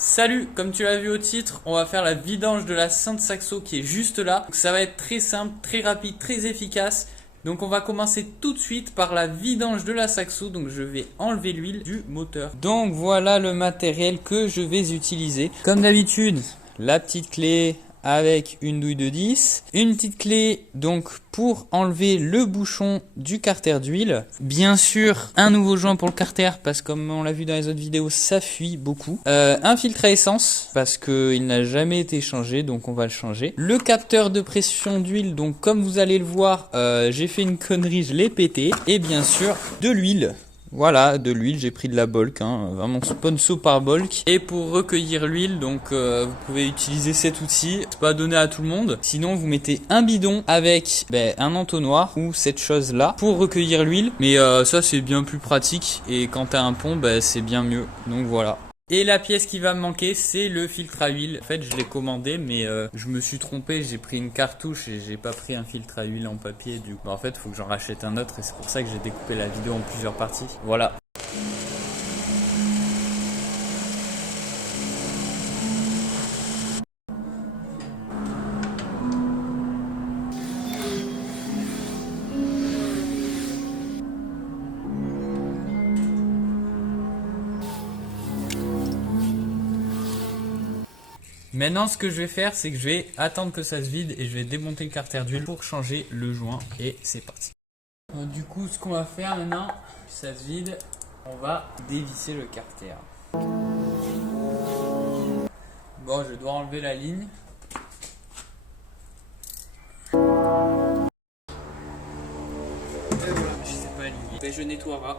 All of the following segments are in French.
Salut, comme tu l'as vu au titre, on va faire la vidange de la Sainte Saxo qui est juste là. Donc ça va être très simple, très rapide, très efficace. Donc on va commencer tout de suite par la vidange de la Saxo. Donc je vais enlever l'huile du moteur. Donc voilà le matériel que je vais utiliser. Comme d'habitude, la petite clé avec une douille de 10. Une petite clé donc pour enlever le bouchon du carter d'huile. Bien sûr, un nouveau joint pour le carter parce que comme on l'a vu dans les autres vidéos, ça fuit beaucoup. Un filtre à essence parce qu'il n'a jamais été changé, donc on va le changer. Le capteur de pression d'huile, donc comme vous allez le voir, j'ai fait une connerie, je l'ai pété. Et bien sûr, de l'huile. Voilà, de l'huile, j'ai pris de la Bolk, vraiment sponsor par Bolk. Et pour recueillir l'huile, donc vous pouvez utiliser cet outil. C'est pas donné à tout le monde. Sinon, vous mettez un bidon avec un entonnoir ou cette chose-là pour recueillir l'huile. Mais ça, c'est bien plus pratique. Et quand t'as un pont, c'est bien mieux. Donc voilà. Et la pièce qui va me manquer, c'est le filtre à huile. En fait, je l'ai commandé, mais je me suis trompé. J'ai pris une cartouche et j'ai pas pris un filtre à huile en papier. Du coup, en fait, il faut que j'en rachète un autre et c'est pour ça que j'ai découpé la vidéo en plusieurs parties. Voilà. Maintenant, ce que je vais faire, c'est que je vais attendre que ça se vide et je vais démonter le carter d'huile pour changer le joint. Et c'est parti. Donc, du coup, ce qu'on va faire maintenant, ça se vide, on va dévisser le carter. Bon, je dois enlever la ligne. Et voilà, je sais pas aligner. Mais je nettoierai.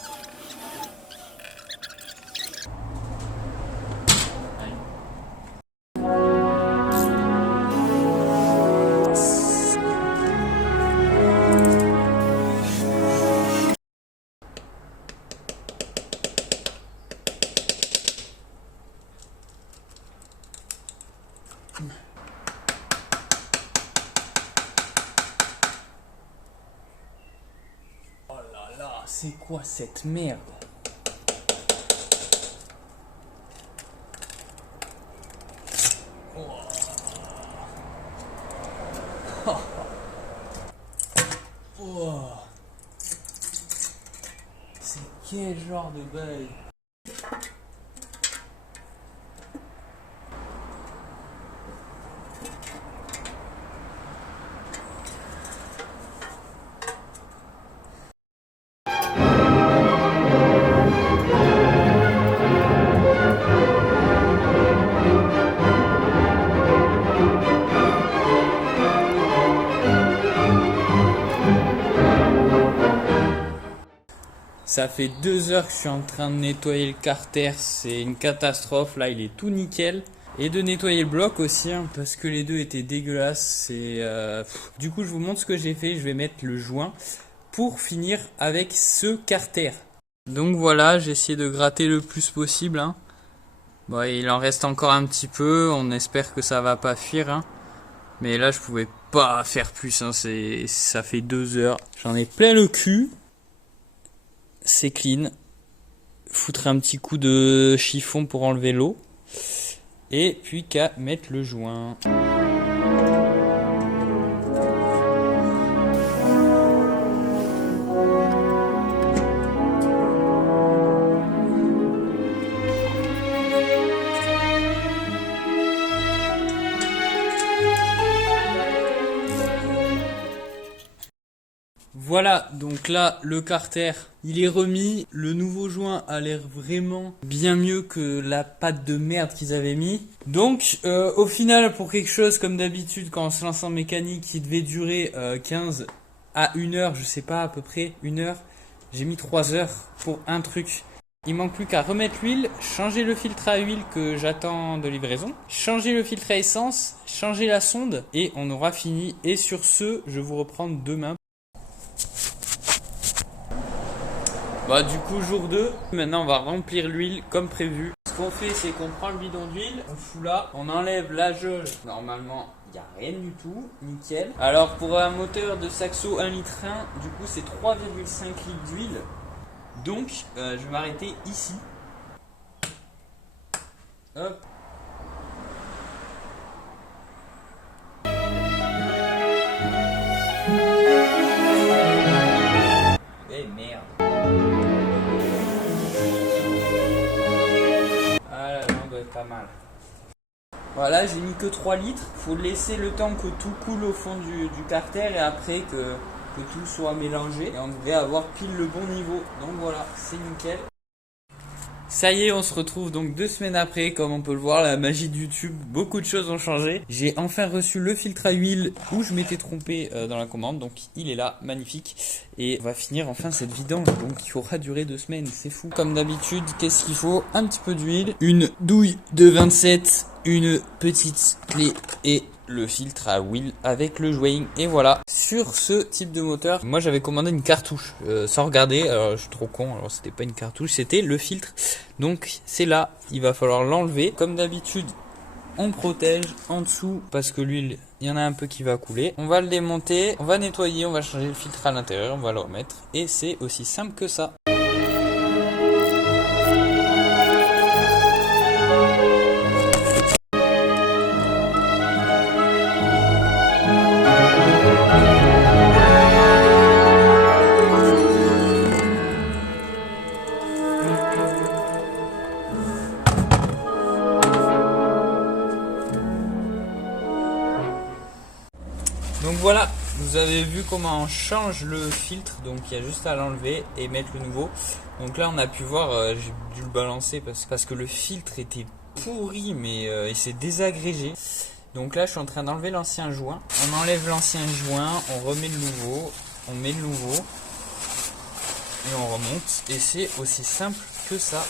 Oh là là, c'est quoi cette merde? Oh. Oh. C'est quel genre de bail? Ça fait 2 heures que je suis en train de nettoyer le carter, c'est une catastrophe, là il est tout nickel. Et de nettoyer le bloc aussi, parce que les deux étaient dégueulasses. Du coup je vous montre ce que j'ai fait, je vais mettre le joint pour finir avec ce carter. Donc voilà, j'ai essayé de gratter le plus possible. Bon, il en reste encore un petit peu, on espère que ça va pas fuir. Mais là je pouvais pas faire plus, ça fait 2 heures. J'en ai plein le cul. C'est clean. Foutre un petit coup de chiffon pour enlever l'eau. Et puis qu'à mettre le joint. Voilà, donc là, le carter, il est remis. Le nouveau joint a l'air vraiment bien mieux que la pâte de merde qu'ils avaient mis. Donc, au final, pour quelque chose comme d'habitude, quand on se lance en mécanique, qui devait durer 15 à 1 heure, je sais pas, à peu près 1 heure, j'ai mis 3 heures pour un truc. Il manque plus qu'à remettre l'huile, changer le filtre à huile que j'attends de livraison, changer le filtre à essence, changer la sonde et on aura fini. Et sur ce, je vous reprends demain. Bah du coup jour 2, maintenant on va remplir l'huile comme prévu. Ce qu'on fait c'est qu'on prend le bidon d'huile, on fout là, on enlève la jauge, normalement il n'y a rien du tout, nickel. Alors pour un moteur de Saxo 1,1 litre, du coup c'est 3,5 litres d'huile. Donc je vais m'arrêter ici. Hop, être pas mal. Voilà, j'ai mis que 3 litres. Faut laisser le temps que tout coule au fond du carter et après que tout soit mélangé. Et on devrait avoir pile le bon niveau. Donc voilà, c'est nickel. Ça y est, on se retrouve donc 2 semaines après. Comme on peut le voir, la magie de YouTube, beaucoup de choses ont changé. J'ai enfin reçu le filtre à huile où je m'étais trompé dans la commande. Donc il est là, magnifique. Et on va finir enfin cette vidange. Donc il aura duré 2 semaines, c'est fou. Comme d'habitude, qu'est-ce qu'il faut? Un petit peu d'huile, une douille de 27, une petite clé et le filtre à huile avec le joint. Et voilà, sur ce type de moteur, moi j'avais commandé une cartouche sans regarder, alors je suis trop con, alors c'était pas une cartouche, c'était le filtre. Donc c'est là, il va falloir l'enlever. Comme d'habitude, on protège en dessous parce que l'huile, il y en a un peu qui va couler. On va le démonter, on va nettoyer, on va changer le filtre à l'intérieur, on va le remettre. Et c'est aussi simple que ça. Donc voilà, vous avez vu comment on change le filtre, donc il y a juste à l'enlever et mettre le nouveau. Donc là on a pu voir, j'ai dû le balancer parce que le filtre était pourri mais il s'est désagrégé. Donc là je suis en train d'enlever l'ancien joint. On enlève l'ancien joint, on remet le nouveau, on met le nouveau et on remonte. Et c'est aussi simple que ça.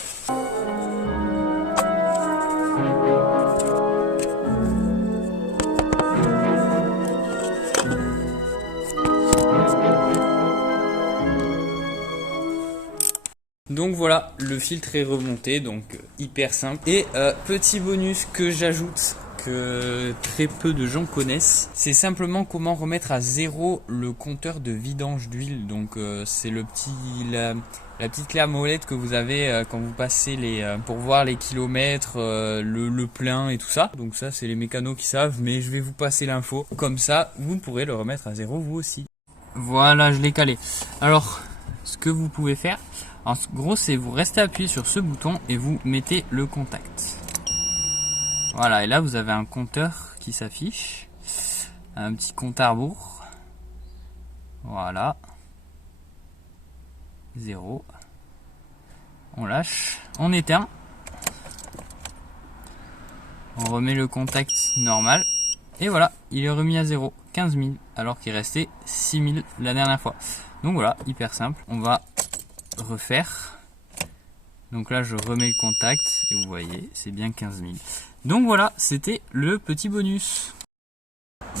Donc voilà, le filtre est remonté, donc hyper simple. Et petit bonus que j'ajoute, que très peu de gens connaissent, c'est simplement comment remettre à zéro le compteur de vidange d'huile. Donc c'est la petite clé à molette que vous avez quand vous passez pour voir les kilomètres, le plein et tout ça. Donc ça c'est les mécanos qui savent, mais je vais vous passer l'info. Comme ça, vous pourrez le remettre à zéro vous aussi. Voilà, je l'ai calé. Alors, ce que vous pouvez faire, en gros, c'est vous restez appuyé sur ce bouton et vous mettez le contact. Voilà, et là vous avez un compteur qui s'affiche, un petit compte à rebours. Voilà, 0. On lâche, on éteint, on remet le contact normal et voilà, il est remis à 0, 15 000 alors qu'il restait 6 000 la dernière fois. Donc voilà, hyper simple. On va refaire. Donc là je remets le contact et vous voyez c'est bien 15 000. Donc voilà, c'était le petit bonus.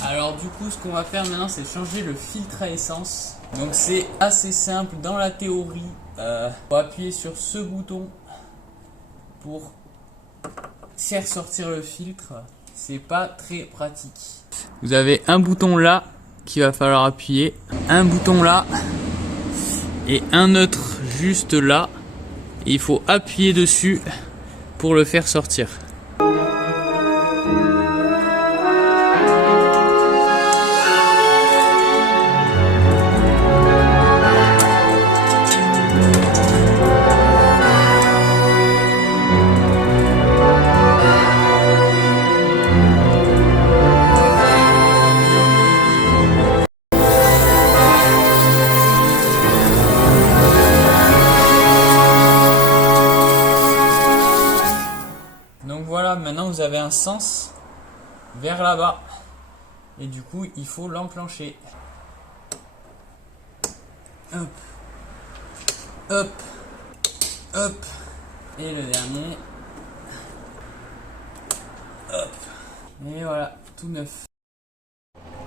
Alors du coup ce qu'on va faire maintenant c'est changer le filtre à essence. Donc c'est assez simple dans la théorie. On va appuyer sur ce bouton pour faire sortir le filtre. C'est pas très pratique. Vous avez un bouton là qu'il va falloir appuyer, un bouton là et un autre juste là. Et il faut appuyer dessus pour le faire sortir. Donc voilà, maintenant vous avez un sens vers là-bas et du coup il faut l'enclencher. Hop, hop, hop, et le dernier, hop, et voilà, tout neuf.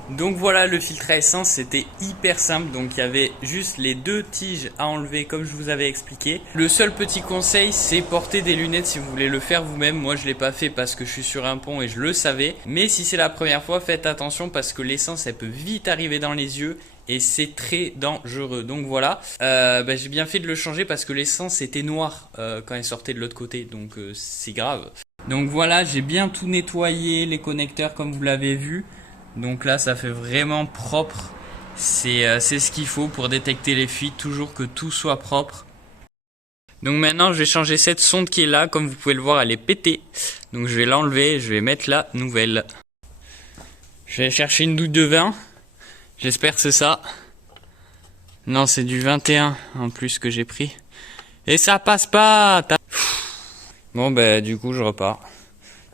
Donc voilà, le filtre à essence c'était hyper simple, donc il y avait juste les 2 tiges à enlever comme je vous avais expliqué. Le seul petit conseil c'est porter des lunettes si vous voulez le faire vous-même. Moi je l'ai pas fait parce que je suis sur un pont et je le savais, mais si c'est la première fois faites attention parce que l'essence elle peut vite arriver dans les yeux et c'est très dangereux. Donc voilà, j'ai bien fait de le changer parce que l'essence était noire quand elle sortait de l'autre côté, donc c'est grave. Donc voilà, j'ai bien tout nettoyé, les connecteurs comme vous l'avez vu. Donc là ça fait vraiment propre, c'est ce qu'il faut pour détecter les fuites, toujours que tout soit propre. Donc maintenant je vais changer cette sonde qui est là, comme vous pouvez le voir elle est pétée. Donc je vais l'enlever, je vais mettre la nouvelle. Je vais chercher une douille de vin, j'espère que c'est ça. Non c'est du 21 en plus que j'ai pris. Et ça passe pas. Bon bah du coup je repars.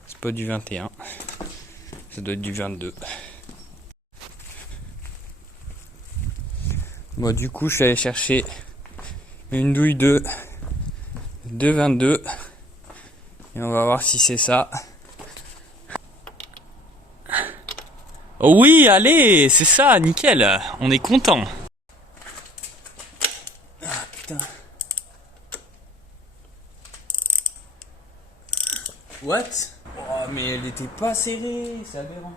C'est pas du 21, ça doit être du 22. Bon du coup je suis allé chercher une douille de 22 et on va voir si c'est ça. Oh oui, allez, c'est ça, nickel, on est content. Ah putain. What? Oh mais elle était pas serrée, c'est aberrant.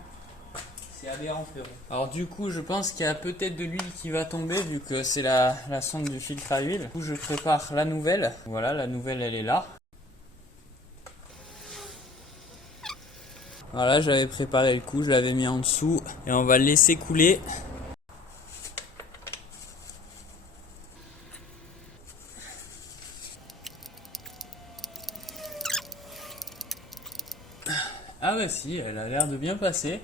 C'est aberrant frérot. Alors du coup je pense qu'il y a peut-être de l'huile qui va tomber vu que c'est la sonde du filtre à huile. Du coup je prépare la nouvelle. Voilà, la nouvelle elle est là. Voilà, j'avais préparé le coup, je l'avais mis en dessous et on va le laisser couler. Ah bah si, elle a l'air de bien passer.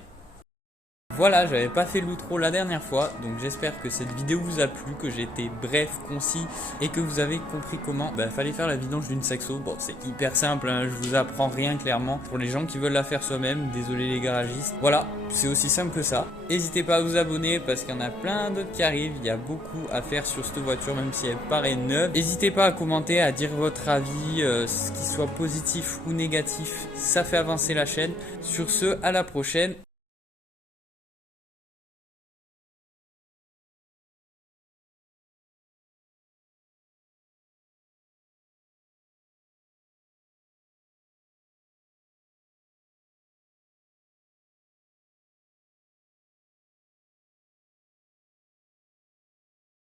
Voilà, j'avais pas fait l'outro la dernière fois, donc j'espère que cette vidéo vous a plu, que j'ai été bref, concis et que vous avez compris comment fallait faire la vidange d'une saxo. Bon, c'est hyper simple, hein, je vous apprends rien clairement. Pour les gens qui veulent la faire soi-même, désolé les garagistes. Voilà, c'est aussi simple que ça. N'hésitez pas à vous abonner parce qu'il y en a plein d'autres qui arrivent. Il y a beaucoup à faire sur cette voiture, même si elle paraît neuve. N'hésitez pas à commenter, à dire votre avis, qu'il soit positif ou négatif, ça fait avancer la chaîne. Sur ce, à la prochaine.